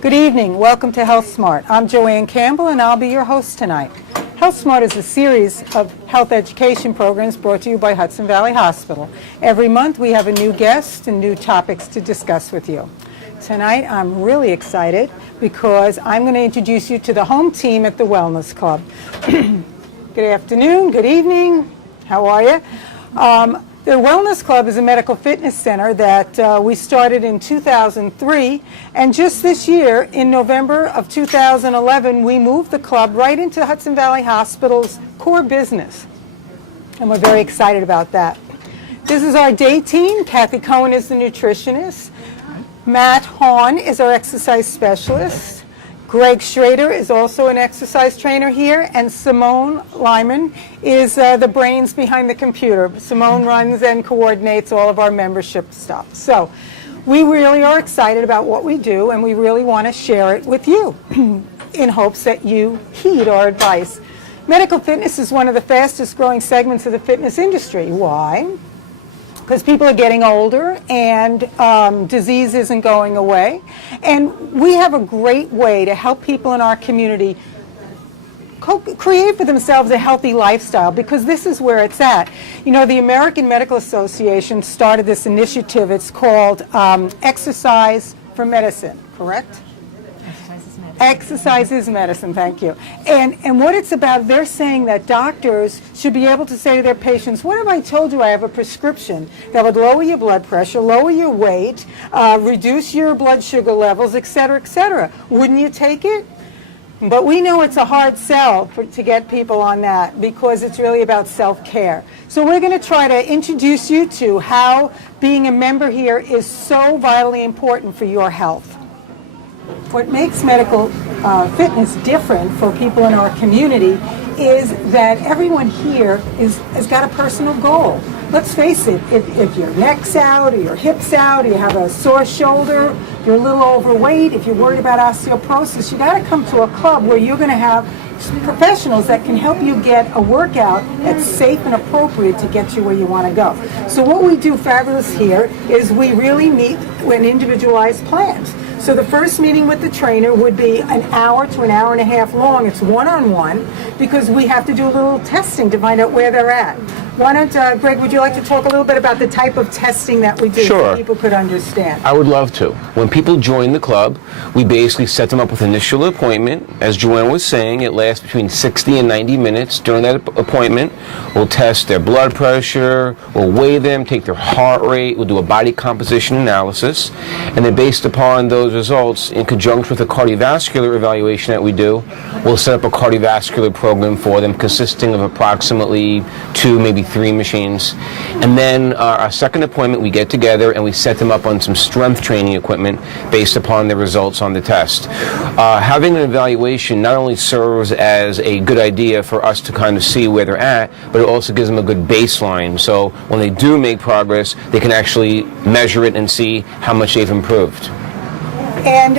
Good evening. Welcome to HealthSmart. I'm Joanne Campbell, and I'll be your host tonight. HealthSmart is a series of health education programs brought to you by Hudson Valley Hospital. Every month we have a new guest and new topics to discuss with you. Tonight I'm really excited because I'm going to introduce you to the home team at the Wellness Club. Good afternoon, good evening, how are you? The Wellness Club is a medical fitness center that we started in 2003, and just this year, in November of 2011, we moved the club right into Hudson Valley Hospital's core business, and we're very excited about that. This is our day team. Kathy Cohen is the nutritionist. Matt Hahn is our exercise specialist. Greg Schrader is also an exercise trainer here, and Simone Lyman is the brains behind the computer. Simone runs and coordinates all of our membership stuff. So we really are excited about what we do, and we really want to share it with you in hopes that you heed our advice. Medical fitness is one of the fastest growing segments of the fitness industry. Why? Because people are getting older and disease isn't going away. And we have a great way to help people in our community create for themselves a healthy lifestyle, because this is where it's at. You know, the American Medical Association started this initiative. It's called Exercise for Medicine, correct? Exercise is medicine, thank you. And what it's about, they're saying that doctors should be able to say to their patients, what if I told you I have a prescription that would lower your blood pressure, lower your weight, reduce your blood sugar levels, et cetera, wouldn't you take it? But we know it's a hard sell to get people on that, because it's really about self-care. So we're going to try to introduce you to how being a member here is so vitally important for your health. What makes medical fitness different for people in our community is that everyone here has got a personal goal. Let's face it, if your neck's out, or your hip's out, or you have a sore shoulder, you're a little overweight, if you're worried about osteoporosis, you got to come to a club where you're going to have professionals that can help you get a workout that's safe and appropriate to get you where you want to go. So what we do fabulous here is we really meet with individualized plans. So the first meeting with the trainer would be an hour to an hour and a half long. It's one-on-one, because we have to do a little testing to find out where they're at. Why don't, Greg, would you like to talk a little bit about the type of testing that we do? Sure. So people could understand? I would love to. When people join the club, we basically set them up with an initial appointment. As Joanne was saying, it lasts between 60 and 90 minutes. During that appointment, we'll test their blood pressure, we'll weigh them, take their heart rate, we'll do a body composition analysis, and then based upon those results, in conjunction with a cardiovascular evaluation that we do, we'll set up a cardiovascular program for them consisting of approximately 2, maybe 3 machines. And then our second appointment, we get together and we set them up on some strength training equipment based upon the results on the test. Having an evaluation not only serves as a good idea for us to kind of see where they're at, but it also gives them a good baseline. So when they do make progress, they can actually measure it and see how much they've improved. And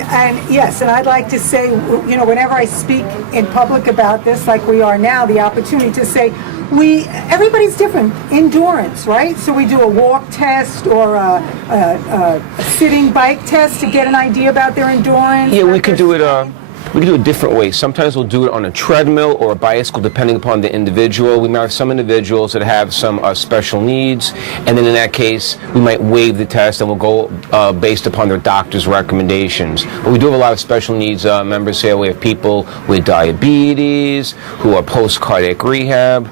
yes, and I'd like to say, you know, whenever I speak in public about this, like we are now, the opportunity to say, everybody's different. Endurance, right? So we do a walk test or a sitting bike test to get an idea about their endurance. Yeah, we can do it. We can do it different ways. Sometimes we'll do it on a treadmill or a bicycle, depending upon the individual. We might have some individuals that have some special needs, and then in that case, we might waive the test and we'll go based upon their doctor's recommendations. But we do have a lot of special needs members here. We have people with diabetes, who are post-cardiac rehab,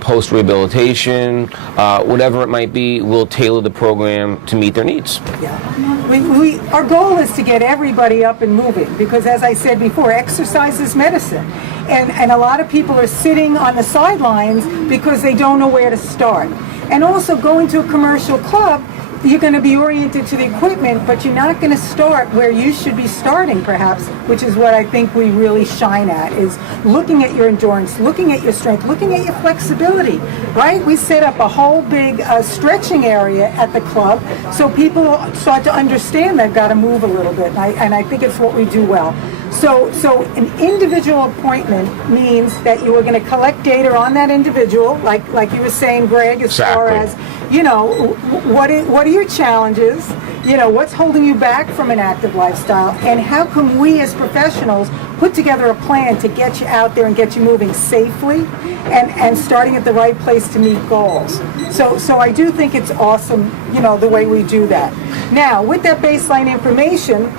post-rehabilitation, whatever it might be, we'll tailor the program to meet their needs. Yeah. Our goal is to get everybody up and moving, because as I said before, exercise is medicine. And a lot of people are sitting on the sidelines because they don't know where to start. And also, going to a commercial club, you're going to be oriented to the equipment, but you're not going to start where you should be starting, perhaps, which is what I think we really shine at, is looking at your endurance, looking at your strength, looking at your flexibility, right? We set up a whole big stretching area at the club so people start to understand they've got to move a little bit, and I think it's what we do well. So an individual appointment means that you are going to collect data on that individual, like you were saying, Greg, as far as, what are your challenges, what's holding you back from an active lifestyle, and how can we as professionals put together a plan to get you out there and get you moving safely and starting at the right place to meet goals. So I do think it's awesome, the way we do that. Now, with that baseline information,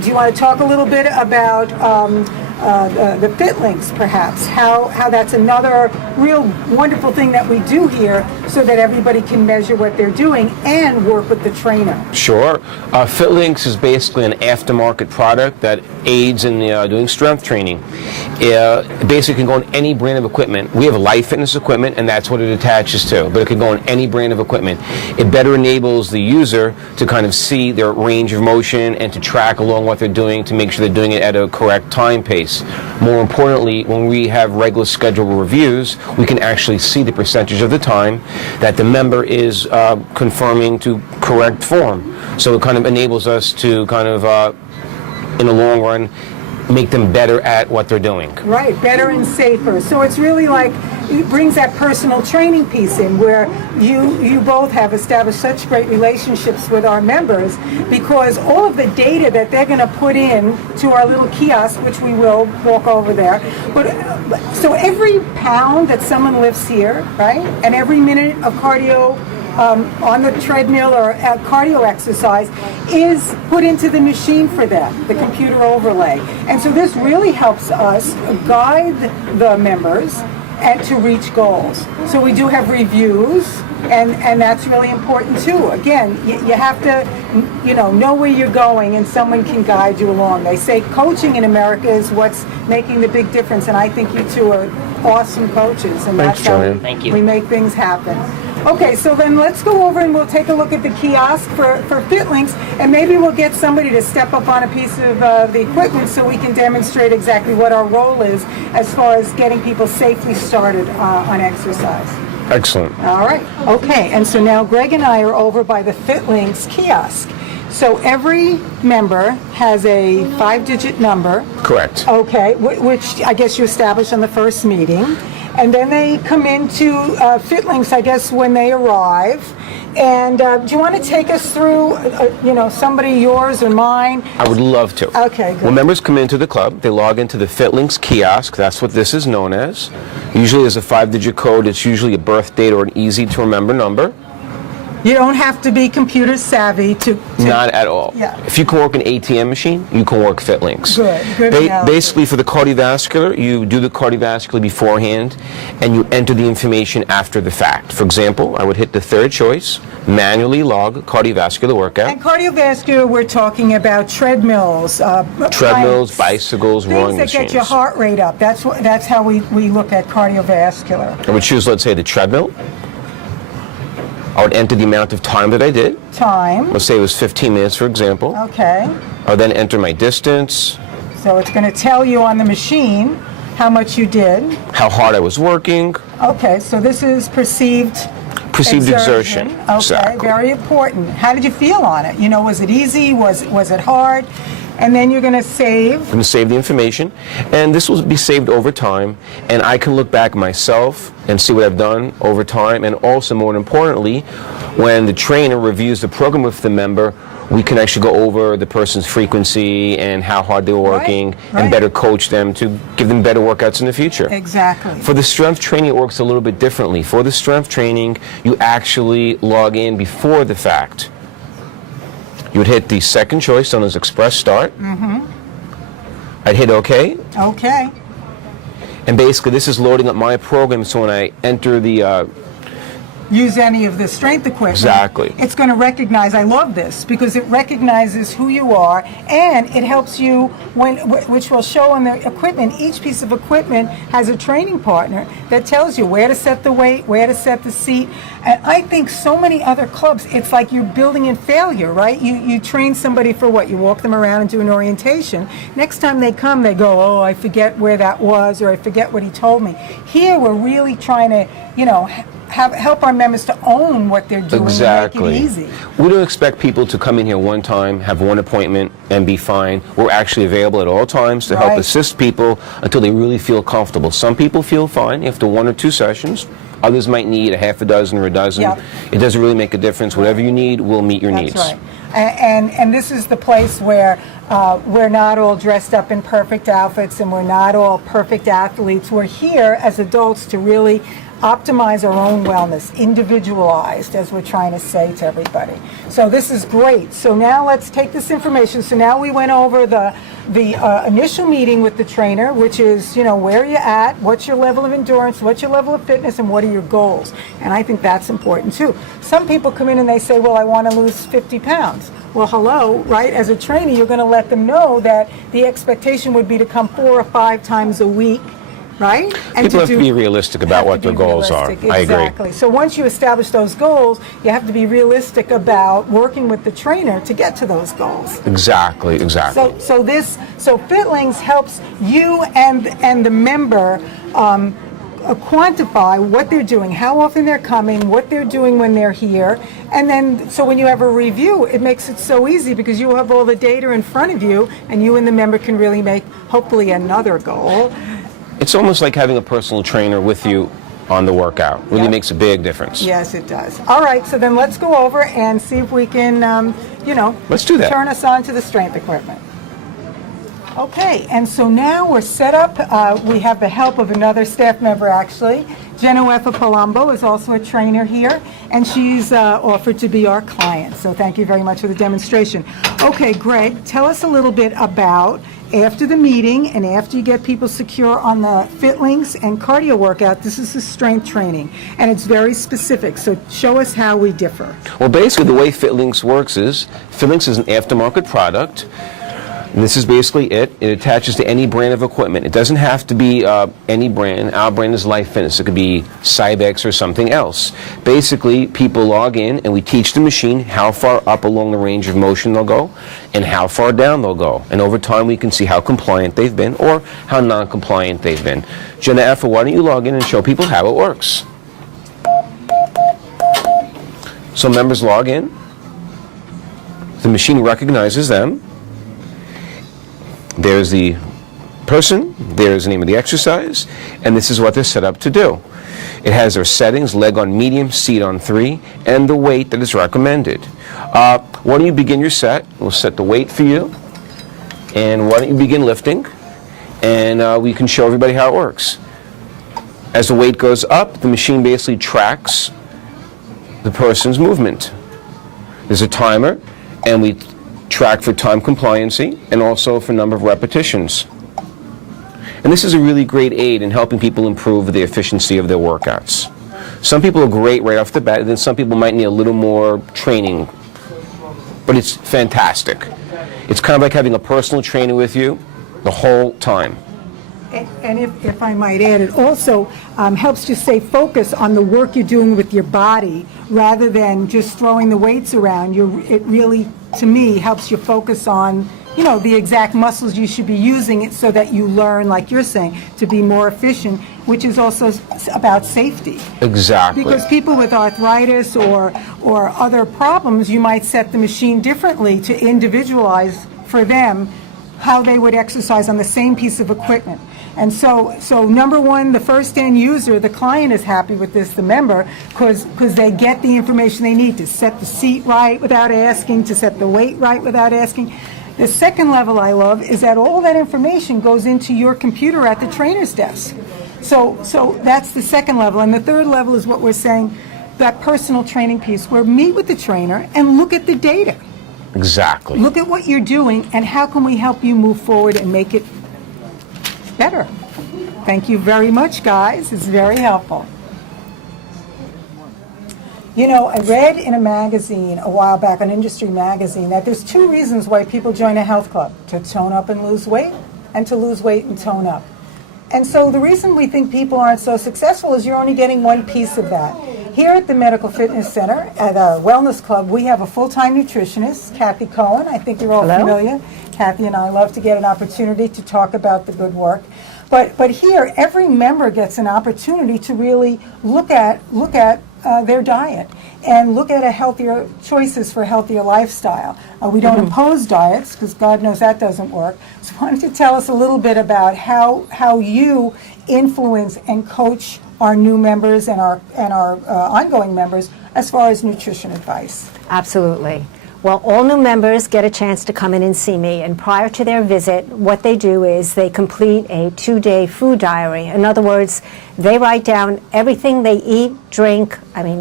do you want to talk a little bit about the fit links, perhaps? How that's another real wonderful thing that we do here, so that everybody can measure what they're doing and work with the trainer. Sure. FitLinks is basically an aftermarket product that aids in doing strength training. It basically can go on any brand of equipment. We have life fitness equipment, and that's what it attaches to, but it can go on any brand of equipment. It better enables the user to kind of see their range of motion and to track along what they're doing to make sure they're doing it at a correct time pace. More importantly, when we have regular scheduled reviews, we can actually see the percentage of the time that the member is conforming to correct form. So it kind of enables us to kind of, in the long run, make them better at what they're doing. Right, better and safer. So it's really like, it brings that personal training piece in, where you both have established such great relationships with our members, because all of the data that they're going to put in to our little kiosk, which we will walk over there, but so every pound that someone lifts here, right, and every minute of cardio on the treadmill or cardio exercise is put into the machine for them, the computer overlay. And so this really helps us guide the members and to reach goals. So we do have reviews, and that's really important too. Again, you have to know where you're going, and someone can guide you along. They say coaching in America is what's making the big difference, and I think you two are awesome coaches, and Thanks, that's how Thank we make things happen. Okay, so then let's go over and we'll take a look at the kiosk for FitLinks, and maybe we'll get somebody to step up on a piece of the equipment so we can demonstrate exactly what our role is as far as getting people safely started on exercise. Excellent. All right. Okay, and so now Greg and I are over by the FitLinks kiosk. So every member has a 5-digit number. Correct. Okay, which I guess you established on the first meeting. And then they come into FitLinks, I guess, when they arrive. And do you want to take us through, somebody, yours or mine? I would love to. Okay, good. When members come into the club, they log into the FitLinks kiosk. That's what this is known as. Usually there's a 5-digit code. It's usually a birth date or an easy-to-remember number. You don't have to be computer savvy to... Not at all. Yeah. If you can work an ATM machine, you can work FitLinks. Good analogy. Basically, for the cardiovascular, you do the cardiovascular beforehand, and you enter the information after the fact. For example, I would hit the third choice, manually log cardiovascular workout. And cardiovascular, we're talking about treadmills, Treadmills, bicycles, rowing things that machines. get your heart rate up. That's how we look at cardiovascular. I would choose, let's say, the treadmill. I would enter the amount of time that I did. Time. Let's say it was 15 minutes, for example. Okay. I'll then enter my distance. So it's going to tell you on the machine how much you did. How hard I was working. Okay, so this is perceived exertion. Okay, Exactly. very important. How did you feel on it? Was it easy? Was it hard? And then you're going to save. I'm going to save the information, and this will be saved over time, and I can look back myself and see what I've done over time, and also, more importantly, when the trainer reviews the program with the member, we can actually go over the person's frequency and how hard they're working, right. and better coach them to give them better workouts in the future. Exactly. For the strength training, it works a little bit differently. For the strength training, you actually log in before the fact. You would hit the second choice known as Express Start. Mm-hmm. I'd hit OK. Okay. And basically, this is loading up my program, so when I enter the use any of the strength equipment. Exactly. It's going to recognize, I love this, because it recognizes who you are, and it helps you, which will show on the equipment. Each piece of equipment has a training partner that tells you where to set the weight, where to set the seat. And I think so many other clubs, it's like you're building in failure, right? You train somebody for what? You walk them around and do an orientation. Next time they come, they go, oh, I forget where that was, or I forget what he told me. Here, we're really trying to, help our members to own what they're doing Exactly. and make it easy. We don't expect people to come in here one time, have one appointment, and be fine. We're actually available at all times to help Right. assist people until they really feel comfortable. Some people feel fine after 1 or 2 sessions. Others might need a half a dozen or a dozen. Yep. It doesn't really make a difference. Whatever you need, we'll meet your needs. That's right. And this is the place where we're not all dressed up in perfect outfits and we're not all perfect athletes. We're here as adults to really optimize our own wellness, individualized, as we're trying to say to everybody. So this is great. So now let's take this information. So now we went over the initial meeting with the trainer, which is, where are you at, what's your level of endurance, what's your level of fitness, and what are your goals? And I think that's important too. Some people come in and they say, well, I want to lose 50 pounds. Well, hello, right? As a trainer, you're going to let them know that the expectation would be to come 4 or 5 times a week, right? And People have to be realistic about what their goals are. Exactly. I agree. So once you establish those goals, you have to be realistic about working with the trainer to get to those goals. Exactly. So Fitlings helps you and the member quantify what they're doing, how often they're coming, what they're doing when they're here, and then so when you have a review, it makes it so easy because you have all the data in front of you, and you and the member can really make hopefully another goal. It's almost like having a personal trainer with you on the workout. Really Yep. makes a big difference. Yes, it does. All right, so then let's go over and see if we can, Let's do that. turn us on to the strength equipment. Okay, and so now we're set up. We have the help of another staff member, actually. Genoefa Palumbo is also a trainer here, and she's offered to be our client. So thank you very much for the demonstration. Okay, Greg, tell us a little bit about, after the meeting and after you get people secure on the Fitlings and cardio workout, this is the strength training, and it's very specific. So show us how we differ. Well, basically, the way Fitlings works is, Fitlings is an aftermarket product. And this is basically it. It attaches to any brand of equipment. It doesn't have to be any brand. Our brand is Life Fitness. It could be Cybex or something else. Basically, people log in and we teach the machine how far up along the range of motion they'll go and how far down they'll go. And over time, we can see how compliant they've been or how non-compliant they've been. Jenna Effa, why don't you log in and show people how it works? So members log in. The machine recognizes them. There's the person, there's the name of the exercise, and this is what they're set up to do. It has their settings, leg on medium, seat on 3, and the weight that is recommended. Why don't you begin your set? We'll set the weight for you. And why don't you begin lifting? And we can show everybody how it works. As the weight goes up, the machine basically tracks the person's movement. There's a timer, and we track for time compliancy and also for number of repetitions. And this is a really great aid in helping people improve the efficiency of their workouts. Some people are great right off the bat, and then some people might need a little more training. But it's fantastic. It's kind of like having a personal trainer with you the whole time. And if I might add, it also helps you stay focused on the work you're doing with your body rather than just throwing the weights around. It really, to me, helps you focus on, the exact muscles you should be using it so that you learn, like you're saying, to be more efficient, which is also about safety. Exactly. Because people with arthritis or other problems, you might set the machine differently to individualize for them how they would exercise on the same piece of equipment. And so number one, the first end user, the client, is happy with this, the member, because they get the information they need to set the seat right without asking, to set the weight right without asking. The second level I love is that all that information goes into your computer at the trainer's desk. So that's the second level. And the third level is what we're saying, that personal training piece, where meet with the trainer and look at the data. Exactly. Look at what you're doing and how can we help you move forward and make it better. Thank you very much, guys. It's very helpful. I read in a magazine a while back, an industry magazine, that there's 2 reasons why people join a health club: to tone up and lose weight, and to lose weight and tone up. And so the reason we think people aren't so successful is you're only getting one piece of that. Here at the Medical Fitness Center, at our Wellness Club, we have a full-time nutritionist, Kathy Cohen. I think you're all familiar. Kathy and I love to get an opportunity to talk about the good work. But here, every member gets an opportunity to really look at their diet and look at choices for a healthier lifestyle. We don't impose diets, because God knows that doesn't work. So why don't you tell us a little bit about how you influence and coach our new members and our ongoing members as far as nutrition advice? Absolutely. Well, all new members get a chance to come in and see me, and prior to their visit, what they do is they complete a 2-day food diary. In other words, they write down everything they eat, drink,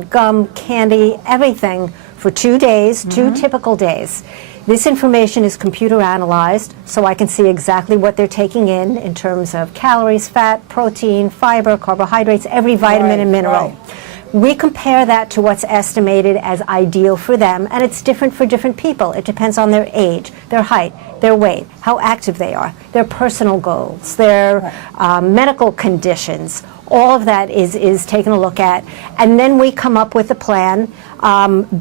gum, candy, everything for 2 days, 2 typical days. This information is computer analyzed, so I can see exactly what they're taking in terms of calories, fat, protein, fiber, carbohydrates, every vitamin and mineral. Right. We compare that to what's estimated as ideal for them, and it's different for different people. It depends on their age, their height, their weight, how active they are, their personal goals, their medical conditions. All of that is taken a look at, and then we come up with a plan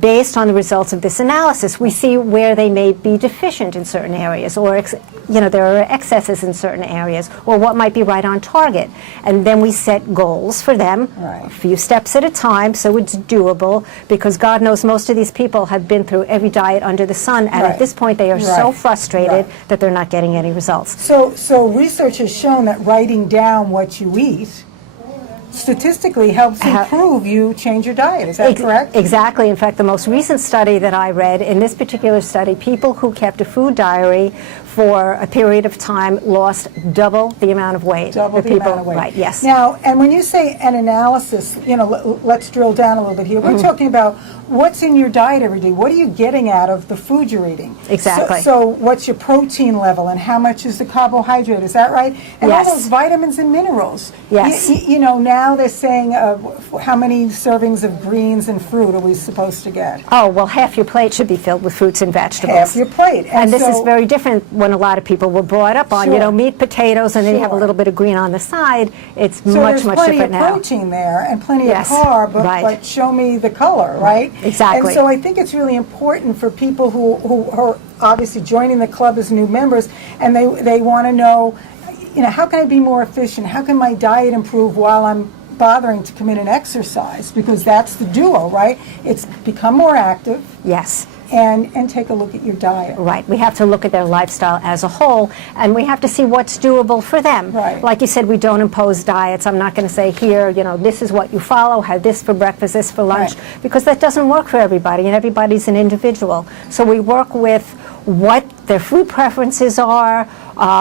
based on the results of this analysis. We see where they may be deficient in certain areas, or there are excesses in certain areas, or what might be right on target. And then we set goals for them, a few steps at a time, so it's doable, because God knows most of these people have been through every diet under the sun, and at this point they are so frustrated that they're not getting any results. So research has shown that writing down what you eat statistically helps improve you change your diet. Is that correct? Exactly. In fact, the most recent study that I read, in this particular study, people who kept a food diary for a period of time lost double the amount of weight. Double the amount of weight. Right, yes. Now, and when you say an analysis, let's drill down a little bit here. We're talking about what's in your diet every day. What are you getting out of the food you're eating? Exactly. So what's your protein level, and how much is the carbohydrate? Is that right? And all those vitamins and minerals. Yes. Now they're saying how many servings of greens and fruit are we supposed to get? Oh, well, half your plate should be filled with fruits and vegetables. Half your plate. And this is very different when a lot of people were brought up on, meat, potatoes, and then you have a little bit of green on the side. It's much different now. So there's plenty of protein there and plenty of carb, but show me the color, right? Exactly. And so I think it's really important for people who are obviously joining the club as new members, and they want to know, how can I be more efficient? How can my diet improve while I'm bothering to come in and exercise? Because that's the duo, right? It's become more active. Yes. And take a look at your diet. Right. We have to look at their lifestyle as a whole, and we have to see what's doable for them. Right. Like you said, we don't impose diets. I'm not going to say, here, this is what you follow, have this for breakfast, this for lunch, because that doesn't work for everybody, and everybody's an individual. So we work with what their food preferences are,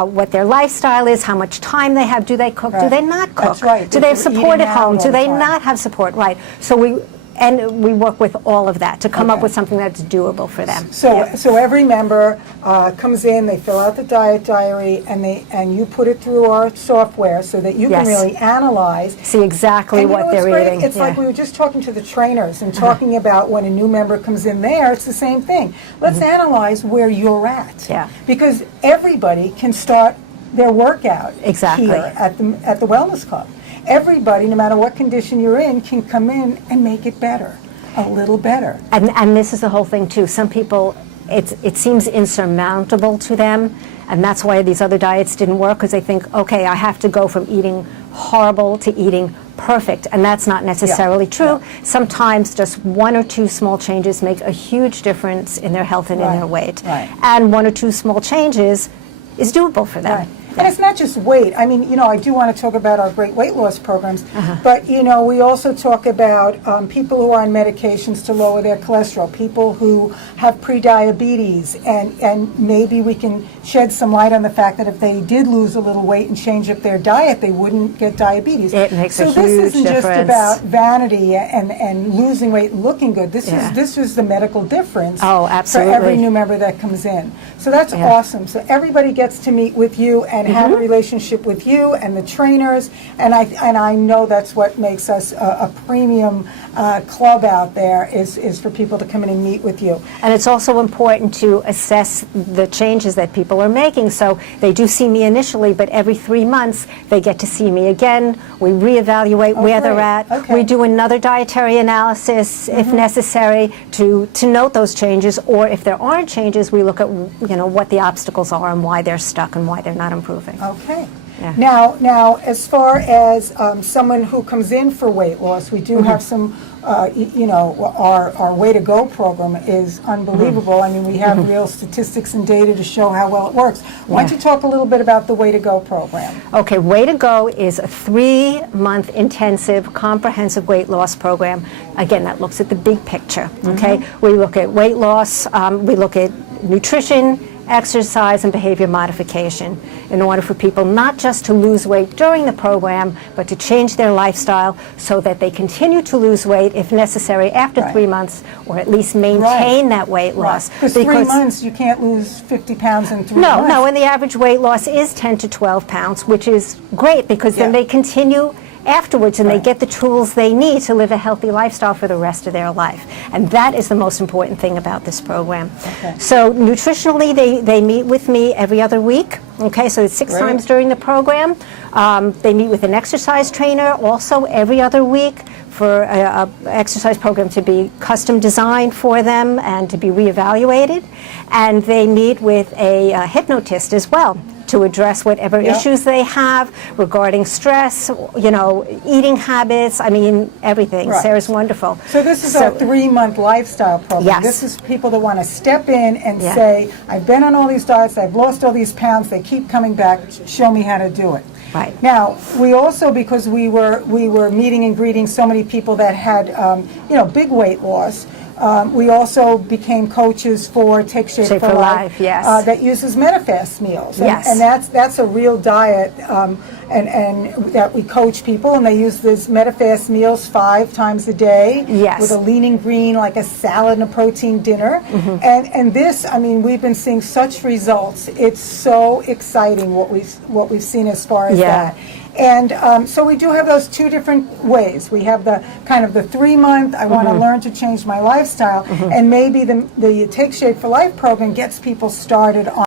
what their lifestyle is, how much time they have, do they cook, do they not cook? That's right. Do they have support at home, do they not have support? Right. So we work with all of that to come up with something that's doable for them. So every member comes in, they fill out the diet diary, and you put it through our software so that you can really analyze. See exactly what they're eating. It's like we were just talking to the trainers and talking about when a new member comes in there, it's the same thing. Let's analyze where you're at. Yeah. Because everybody can start their workout here at the Wellness Club. Everybody, no matter what condition you're in, can come in and make it better, a little better. And this is the whole thing too. Some people, it seems insurmountable to them, and that's why these other diets didn't work, because they think, okay, I have to go from eating horrible to eating perfect, and that's not necessarily true. Sometimes just 1 or 2 small changes make a huge difference in their health and in their weight. And 1 or 2 small changes is doable for them. And it's not just weight. I mean, I do want to talk about our great weight loss programs, but, we also talk about people who are on medications to lower their cholesterol, people who have pre-diabetes, and maybe we can shed some light on the fact that if they did lose a little weight and change up their diet, they wouldn't get diabetes. It makes a huge difference. So this isn't just about vanity and losing weight and looking good. This is the medical difference for every new member that comes in. So that's awesome. So everybody gets to meet with you and have a relationship with you and the trainers, and I know that's what makes us a premium club out there is for people to come in and meet with you. And it's also important to assess the changes that people are making. So they do see me initially, but every 3 months they get to see me again. We reevaluate where they're at. We do another dietary analysis if necessary to note those changes, or if there aren't changes, we look at what the obstacles are and why they're stuck and why they're not improving. Okay. Yeah. Now, as far as someone who comes in for weight loss, we do have some, our Way to Go program is unbelievable. I mean, we have real statistics and data to show how well it works. Why don't you talk a little bit about the Way to Go program? Okay, Way to Go is a 3-month intensive, comprehensive weight loss program. Again, that looks at the big picture, okay? We look at weight loss, we look at nutrition, exercise, and behavior modification in order for people not just to lose weight during the program, but to change their lifestyle so that they continue to lose weight if necessary after 3 months, or at least maintain that weight loss. Because 3 months, you can't lose 50 pounds in 3 months. No, and the average weight loss is 10 to 12 pounds, which is great because then they continue afterwards and they get the tools they need to live a healthy lifestyle for the rest of their life. And that is the most important thing about this program. So nutritionally, they meet with me every other week. Okay, so it's 6 times during the program. They meet with an exercise trainer also every other week for a exercise program to be custom designed for them and to be reevaluated. And they meet with a hypnotist as well to address whatever issues they have regarding stress, eating habits, I mean, everything. Sarah's wonderful. So this is a 3-month lifestyle program. Yes. This is people that want to step in and say, I've been on all these diets, I've lost all these pounds, they keep coming back, show me how to do it. Right. Now, we also, because we were meeting and greeting so many people that had, big weight loss, we also became coaches for Take Shape for Life, that uses MetaFast meals, and that's a real diet, and that we coach people, and they use these MetaFast meals 5 times a day with a lean and green, like a salad and a protein dinner, and this, I mean, we've been seeing such results. It's so exciting what we've seen as far as that. And so we do have those 2 different ways. We have the kind of the 3-month, I want to learn to change my lifestyle, and maybe the Take Shape for Life program gets people started on